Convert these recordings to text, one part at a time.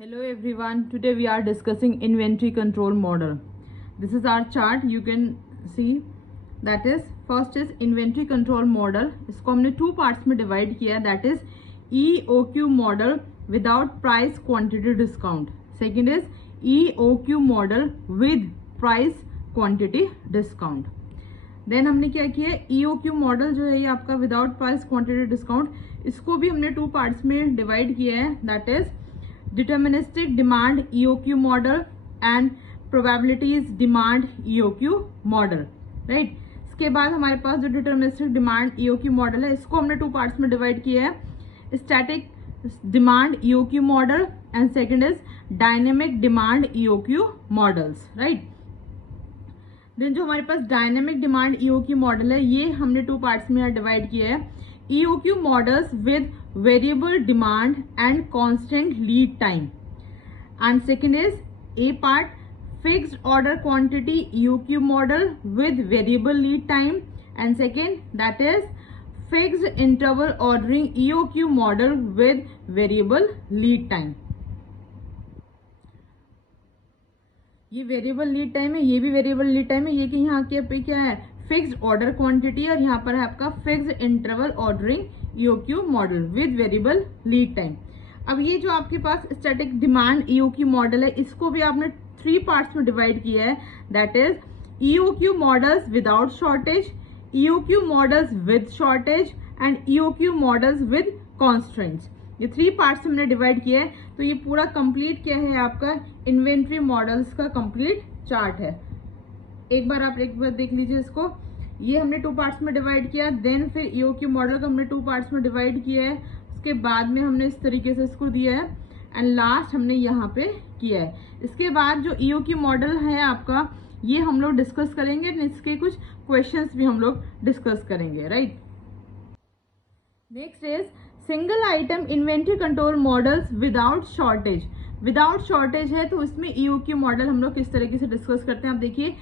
Hello everyone, today we are discussing inventory control model. This is our chart, you can see that is first is inventory control model. इसको हमने two parts में divide किया है, that is EOQ model without price quantity discount. Second is EOQ model with price quantity discount. Then हमने क्या किया है, EOQ model जो है ये आपका विदाउट प्राइस क्वांटिटी डिस्काउंट, इसको भी हमने टू पार्ट्स में डिवाइड किया है, that is deterministic demand EOQ model and probabilities demand EOQ model, right. इसके बाद हमारे पास जो डिटर्मिनिस्टिक डिमांड EOQ मॉडल है इसको हमने टू पार्ट्स में डिवाइड किया है, static demand EOQ model and second is dynamic demand EOQ models, right. Then जो हमारे पास डायनेमिक डिमांड EOQ मॉडल है ये हमने टू पार्ट्स में डिवाइड किया है, EOQ models with variable demand and constant lead time, and second is a part fixed order quantity EOQ model with variable lead time, and second that is fixed interval ordering EOQ model with variable lead time. ये variable lead time है, ये भी variable lead time है, ये कि यहाँ के पे क्या है फिक्स्ड ऑर्डर क्वांटिटी और यहाँ पर है आपका fixed interval ordering EOQ model with variable lead time. अब ये जो आपके पास स्टैटिक डिमांड EOQ मॉडल है इसको भी आपने थ्री पार्ट्स में डिवाइड किया है, that is EOQ models without shortage, EOQ models with shortage and EOQ models with constraints. ये थ्री पार्ट्स हमने डिवाइड किया है. तो ये पूरा कंप्लीट क्या है आपका इन्वेंट्री मॉडल्स का कंप्लीट चार्ट है. एक बार देख लीजिए इसको, ये हमने टू पार्ट्स में डिवाइड किया, देन फिर EOQ मॉडल को हमने टू पार्ट्स में डिवाइड किया है, उसके बाद में हमने इस तरीके से इसको दिया है एंड लास्ट हमने यहाँ पे किया है. इसके बाद जो EOQ मॉडल है आपका ये हम लोग डिस्कस करेंगे, इसके कुछ क्वेश्चंस भी हम लोग डिस्कस करेंगे, right. Next is single item inventory control models without shortage. Without shortage है तो इसमें EOQ मॉडल हम लोग किस तरीके से डिस्कस करते हैं. आप देखिए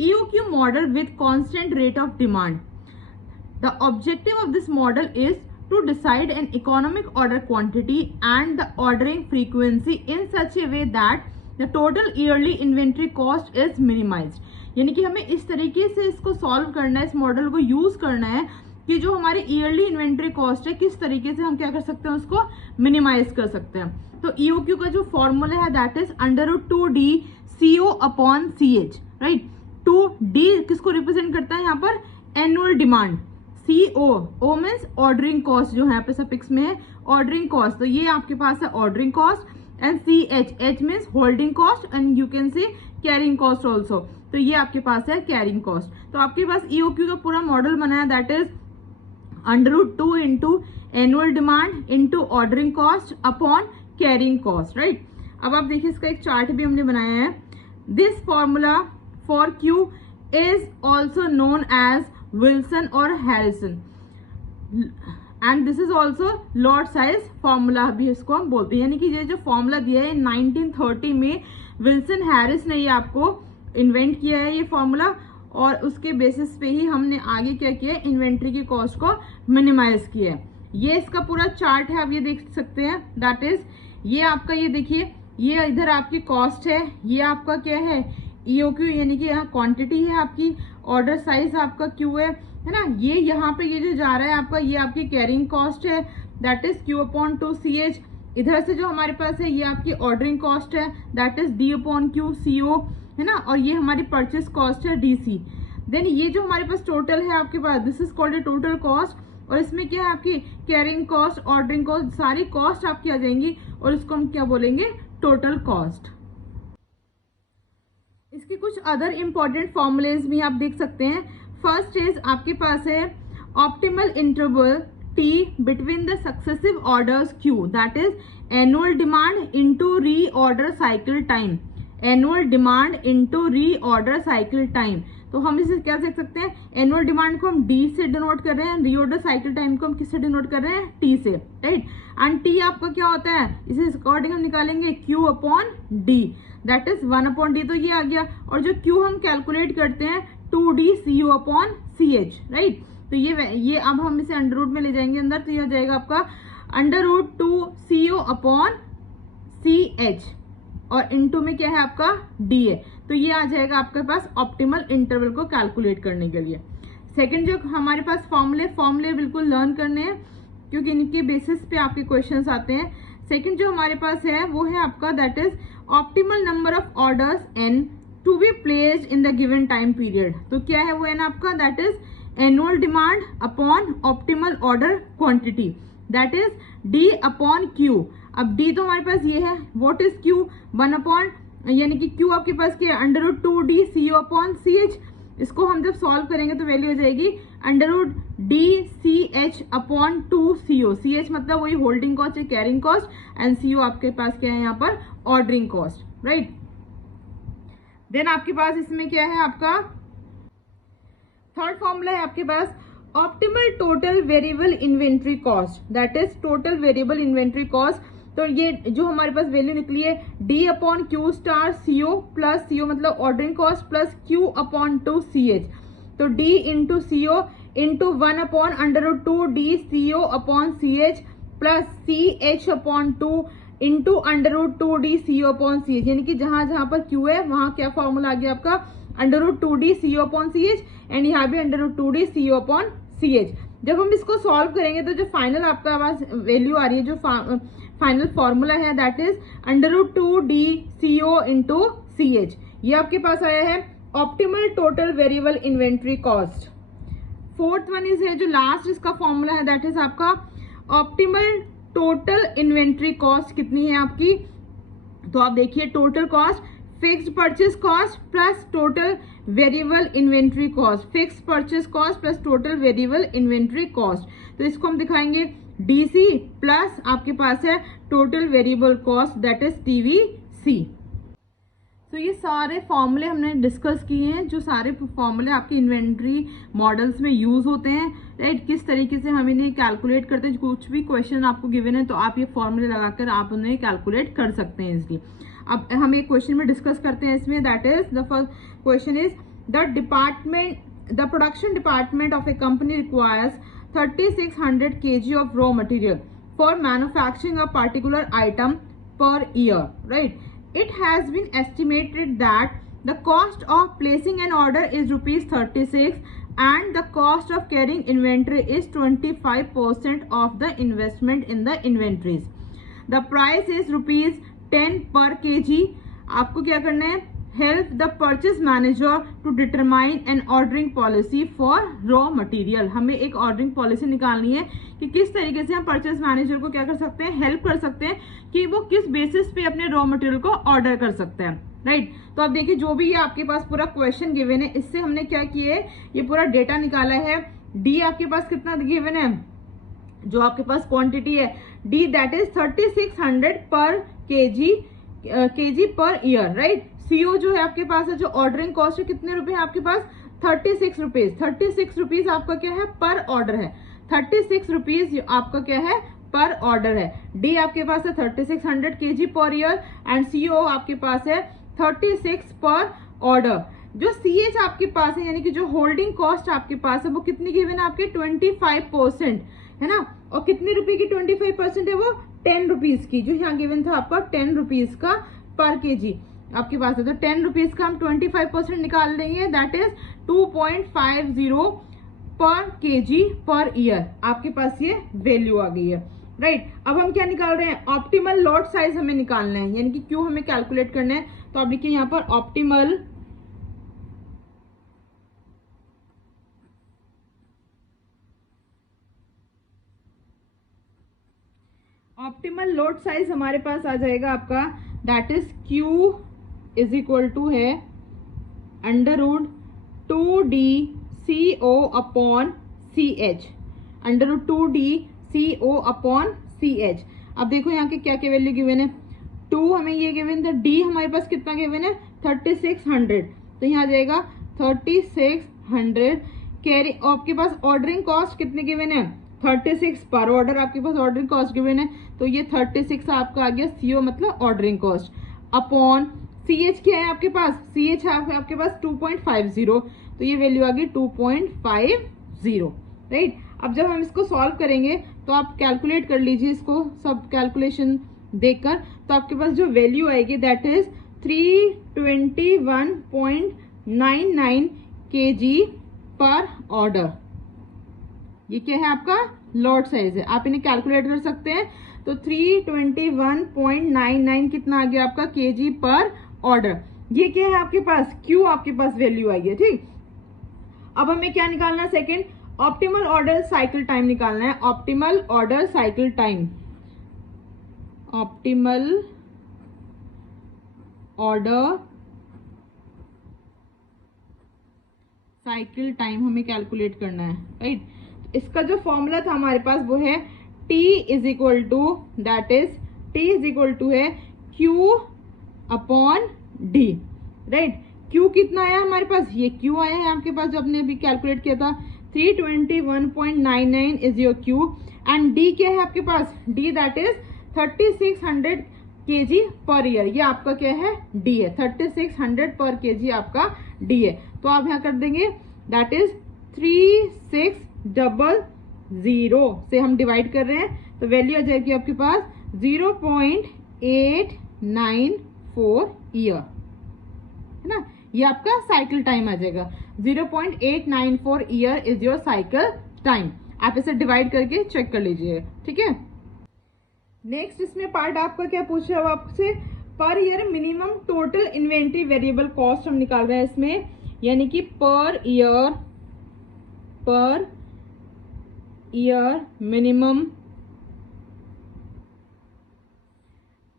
EOQ model with constant rate of demand. The objective of this model is to decide an economic order quantity and the ordering frequency in such a way that the total yearly inventory cost is minimised. यानी कि हमें इस तरीके से इसको solve करना है, इस मॉडल को यूज करना है कि जो हमारे ईयरली इन्वेंट्री कॉस्ट है किस तरीके से हम क्या कर सकते हैं उसको मिनिमाइज कर सकते हैं. तो EOQ का जो फॉर्मूला है that is √2D CO/CH, right. 2D किसको रिप्रेजेंट करता है यहाँ पर annual demand, CO means ordering cost जो है यहाँ पे सफिक्स में है ऑर्डरिंग कॉस्ट, तो ये आपके पास है ordering cost and H means holding cost and you can see carrying cost also, तो ये आपके पास है कैरिंग कॉस्ट. तो आपके पास EOQ का पूरा मॉडल बना है that is √2 into annual demand into ordering cost upon carrying cost, right. अब आप देखिए इसका एक चार्ट भी हमने बनाया है. This formula for Q is also known as Wilson और Harrison and this is also lot size formula भी इसको हम बोलते हैं. यानी कि ये जो फॉर्मूला दिया है 1930 में विल्सन हैरिस ने ये आपको इन्वेंट किया है ये फॉर्मूला, और उसके बेसिस पे ही हमने आगे क्या किया इन्वेंट्री की कॉस्ट को मिनिमाइज किया. ये इसका पूरा चार्ट है, आप ये देख सकते हैं दैट इज ये आपका ये देखिए ये इधर आपकी कॉस्ट है, ये आपका क्या है EOQ यानी कि यहाँ क्वांटिटी है आपकी, ऑर्डर साइज आपका Q है ना. ये यहाँ पे ये जो जा रहा है आपका ये आपकी कैरिंग कॉस्ट है दैट इज Q/2CH. इधर से जो हमारे पास है ये आपकी ऑर्डरिंग कॉस्ट है दैट इज D/Q CO है ना, और ये हमारी परचेस कॉस्ट है DC. देन ये जो हमारे पास टोटल है आपके पास this is called a total cost, और इसमें क्या है आपकी कैरिंग कॉस्ट ऑर्डरिंग कॉस्ट सारी कॉस्ट आपकी आ जाएंगी और इसको हम क्या बोलेंगे टोटल कॉस्ट. इसके कुछ अदर इंपॉर्टेंट फॉर्मूलेज भी आप देख सकते हैं. फर्स्ट इज आपके पास है optimal interval T between the successive orders Q that is annual demand into reorder cycle time, annual demand into reorder cycle time. तो हम इसे क्या देख सकते हैं एनुअल डिमांड को हम D से डिनोट कर रहे हैं, री ऑर्डर साइकिल टाइम को हम किससे डिनोट कर रहे हैं T से, राइट. एंड T आपका क्या होता है इसे अकॉर्डिंग हम निकालेंगे Q/D दैट इज 1/D, तो ये आ गया. और जो Q हम कैलकुलेट करते हैं 2D CO/CH, राइट. तो ये अब हम इसे अंडर रूट में ले जाएंगे अंदर, तो ये हो जाएगा आपका √2 CO/ CH और इनटू में क्या है आपका DA। तो ये आ जाएगा आपके पास ऑप्टिमल इंटरवल को कैलकुलेट करने के लिए। सेकंड जो हमारे पास फॉर्मूले बिल्कुल लर्न करने हैं क्योंकि इनके बेसिस पे आपके क्वेश्चंस आते हैं। सेकंड जो हमारे पास है वो है आपका that is optimal number of orders n to be placed in the given time period. तो क्या है वो n आपका that is annual demand upon optimal order quantity that is D upon Q। अब D तो हमारे पास ये है, व्हाट इज Q 1 अपॉन यानी कि Q आपके पास क्या है √2D CO अपॉन CH। इसको हम जब सॉल्व करेंगे तो वैल्यू हो जाएगी √DCH अपॉन 2CO। CH मतलब वही होल्डिंग कॉस्ट है, कैरिंग कॉस्ट, एंड CO आपके पास क्या है यहाँ पर ऑर्डरिंग कॉस्ट, राइट। देन आपके पास इसमें क्या है आपका थर्ड फॉर्मूला है आपके पास optimal total variable inventory cost that is total variable inventory cost. तो ये जो हमारे पास वैल्यू निकली है D upon Q star CO plus CO मतलब ordering cost plus Q upon 2CH। तो D into CO into 1 upon √2D CO upon CH plus CH upon 2 into √2D CO upon CH। यानी कि जहां जहां पर Q है वहां क्या फॉर्मूला आ गया आपका √2D CO upon CH and यहाँ भी √2D CO अपॉन CH। जब हम इसको सॉल्व करेंगे तो जो फाइनल आपका पास वैल्यू आ रही है, जो फाइनल फॉर्मूला है that is √2D CO into CH। ये आपके पास आया है optimal total variable inventory cost. Fourth one is है जो लास्ट इसका फॉर्मूला है दैट इज आपका ऑप्टिमल टोटल इन्वेंट्री कॉस्ट कितनी है आपकी। तो आप देखिए total cost fixed purchase cost plus total variable inventory cost, fixed purchase cost plus total variable inventory cost. तो इसको हम दिखाएंगे DC प्लस आपके पास है total variable cost that is TVC। तो ये सारे फॉर्मूले हमने डिस्कस किए हैं, जो सारे फॉर्मूले आपके इन्वेंट्री मॉडल्स में यूज होते हैं, राइट। किस तरीके से हम इन्हें कैलकुलेट करते हैं, कुछ भी क्वेश्चन आपको गिवन है तो आप ये फॉर्मूले लगाकर आप उन्हें कैलकुलेट कर सकते हैं इसलिए। अब हम एक क्वेश्चन में डिस्कस करते हैं इसमें that is the first question is the production department of A company requires 3600 kg of raw material for manufacturing a particular item per year, right? It has been estimated that the cost of placing an order is ₹36 and the cost of carrying inventory is 25% of the investment in the inventories. The price is ₹10 per kg. आपको क्या करना है, help the purchase manager to determine an ordering policy for raw material। हमें एक ordering policy निकालनी है कि किस तरीके से हम परचेस मैनेजर को क्या कर सकते हैं, हेल्प कर सकते हैं कि वो किस बेसिस पे अपने रॉ मटेरियल को ऑर्डर कर सकते हैं, राइट। तो अब देखिए जो भी ये आपके पास पूरा क्वेश्चन गिवन है इससे हमने क्या किया है, ये पूरा डेटा निकाला है। D आपके पास कितना गिवन है, जो आपके पास क्वांटिटी है D दैट इज 3600 पर KG per year, right. CO जो है आपके पास है, जो ऑर्डरिंग कॉस्ट है कितने रुपए है आपके पास 36 रुपीज। 36 रुपीज आपका क्या है पर ऑर्डर है, 36 रुपीज आपका क्या है पर ऑर्डर है। D आपके पास है 3600 kg per year and CO आपके पास है 36 पर ऑर्डर। जो CH आपके पास है यानी कि जो होल्डिंग कॉस्ट आपके पास है वो कितनी गिवन है आपके 25% है ना, और कितने रुपए की 25% है वो 10 रुपीज की, जो यहाँ गिवन था आपका 10 रुपीज का पर केजी आपके पास है। तो 10 रुपीज का हम 25% निकाल लेंगे दैट इज 2.50 पर केजी पर ईयर। आपके पास ये वैल्यू आ गई है, राइट। अब हम क्या निकाल रहे हैं, ऑप्टिमल लॉट साइज हमें निकालना है, यानी कि क्यों हमें कैलकुलेट करना है। तो आप लिखिए यहाँ पर ऑप्टिमल लोड साइज हमारे पास आ जाएगा आपका that is Q is equal to है √2DC/O upon CH, √2DC/O upon CH। अब देखो यहाँ के क्या क्या वैल्यू गिवन है, 2 हमें ये गिवन था, D हमारे पास कितना गिवन है 3600, तो यहाँ आ जाएगा 3600 कैरी। आपके पास ऑर्डरिंग कॉस्ट कितने गिवन है 36 पर ऑर्डर आपके पास ऑर्डरिंग कॉस्ट गिवन है, तो ये 36 आपका आ गया CO मतलब ऑर्डरिंग कॉस्ट अपॉन CH क्या है आपके पास, CH है आपके पास 2.50, तो ये वैल्यू आ गई 2.50, राइट। अब जब हम इसको सॉल्व करेंगे तो आप कैलकुलेट कर लीजिए इसको, सब कैलकुलेशन देखकर, तो आपके पास जो वैल्यू आएगी दैट इज 321.99 kg पर ऑर्डर। ये क्या है आपका लॉट साइज है, आप इन्हें कैलकुलेट कर सकते हैं। तो 321.99 कितना आ गया आपका केजी पर ऑर्डर। ये क्या है आपके पास क्यू, आपके पास वैल्यू आई है। ठीक, अब हमें क्या निकालना है, second optimal order cycle time निकालना है। Optimal order cycle time, optimal order cycle time हमें कैलकुलेट करना है, राइट। इसका जो फॉर्मूला था हमारे पास वो है T is equal to that is T is equal to है Q upon D, right. Q कितना आया हमारे पास, ये Q आया है आपके पास जो आपने अभी कैलकुलेट किया था 321.99 is your Q and D क्या है आपके पास, D that is 3600 kg per year. ये आपका क्या है D है, 3600 पर kg आपका D है। तो आप यहाँ कर देंगे दैट इज 3600 से हम डिवाइड कर रहे हैं तो वैल्यू आ जाएगी आपके पास 0.894 ईयर, है ना। ये आपका साइकिल टाइम आ जाएगा 0.894 year is your cycle time. आप इसे डिवाइड करके चेक कर लीजिए, ठीक है। नेक्स्ट इसमें पार्ट आपका क्या पूछ रहा है आपसे, per year minimum total inventory variable cost हम निकाल रहे हैं इसमें, यानी कि per year minimum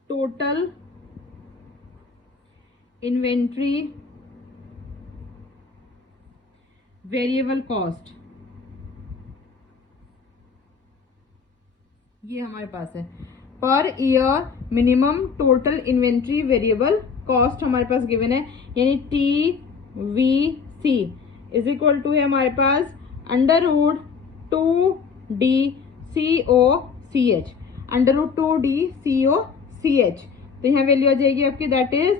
total inventory variable cost, ये हमारे पास है per year minimum total inventory variable cost हमारे पास गिवन है, यानी TVC इज इक्वल टू है हमारे पास √2DCOCH, √2DCOCH। तो यहाँ वैल्यू आ जाएगी आपकी that is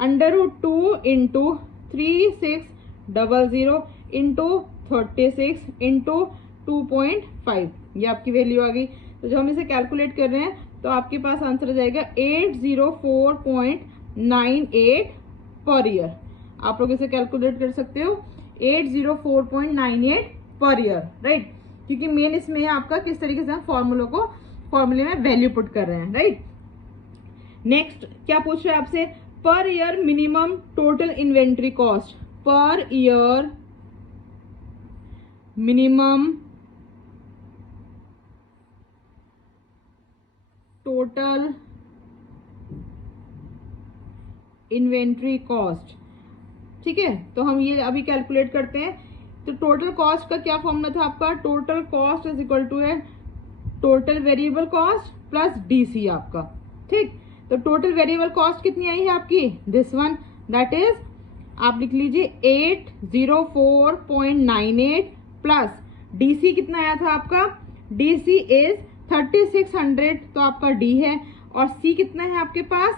√2 into 3600 into 36 into 2.5, ये आपकी वैल्यू आ गई। तो जो हम इसे कैलकुलेट कर रहे हैं तो आपके पास आंसर आ जाएगा 804.98 पर ईयर। आप लोग इसे कैलकुलेट कर सकते हो 804.98 पर ईयर, राइट। क्योंकि मेन इसमें आपका किस तरीके से हम फॉर्मूले में वैल्यू पुट कर रहे हैं, राइट। नेक्स्ट क्या पूछ रहे हैं आपसे, per year minimum total inventory cost, per year minimum total inventory cost, ठीक है। तो हम ये अभी कैलकुलेट करते हैं। तो टोटल कॉस्ट का क्या फॉर्मूला था आपका, total cost is equal to है total variable cost plus DC आपका, ठीक। तो टोटल वेरिएबल कॉस्ट कितनी आई है आपकी, दिस वन दैट इज आप लिख लीजिए 804.98 प्लस DC कितना आया था आपका, DC इज 3600, तो आपका D है, और C कितना है आपके पास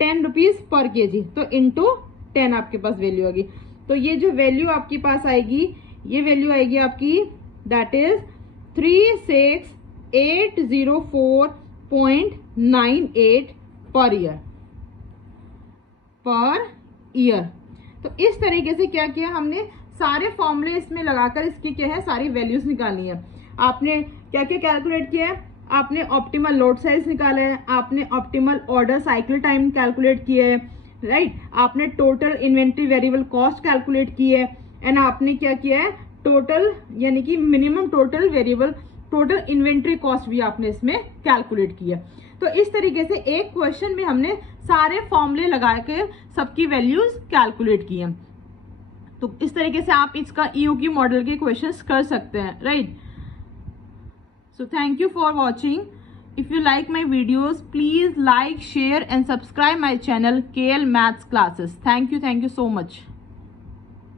10 रुपीज पर kg, तो इंटू 10 आपके पास वैल्यू आएगी। तो ये जो वैल्यू आपके पास आएगी, ये वैल्यू आएगी आपकी दैट इज 36804.98 पर ईयर। तो इस तरीके से क्या किया हमने, सारे फॉर्मूले इसमें लगाकर इसकी क्या है सारी वैल्यूज निकालनी है। आपने क्या क्या कैलकुलेट किया है, आपने ऑप्टिमल लोड साइज निकाला है, आपने optimal order cycle time calculate किया है, राइट। आपने total inventory variable cost calculate की है, एंड आपने क्या किया है टोटल यानी कि मिनिमम टोटल इन्वेंट्री कॉस्ट भी आपने इसमें कैलकुलेट किया। तो इस तरीके से एक क्वेश्चन में हमने सारे फॉर्मूले लगा के सबकी वैल्यूज कैलकुलेट की है। तो इस तरीके से आप इसका EOQ मॉडल के क्वेश्चंस कर सकते हैं, right. So thank you for watching. If you like my videos, please like, share and subscribe my channel KL Maths Classes. Thank you so much.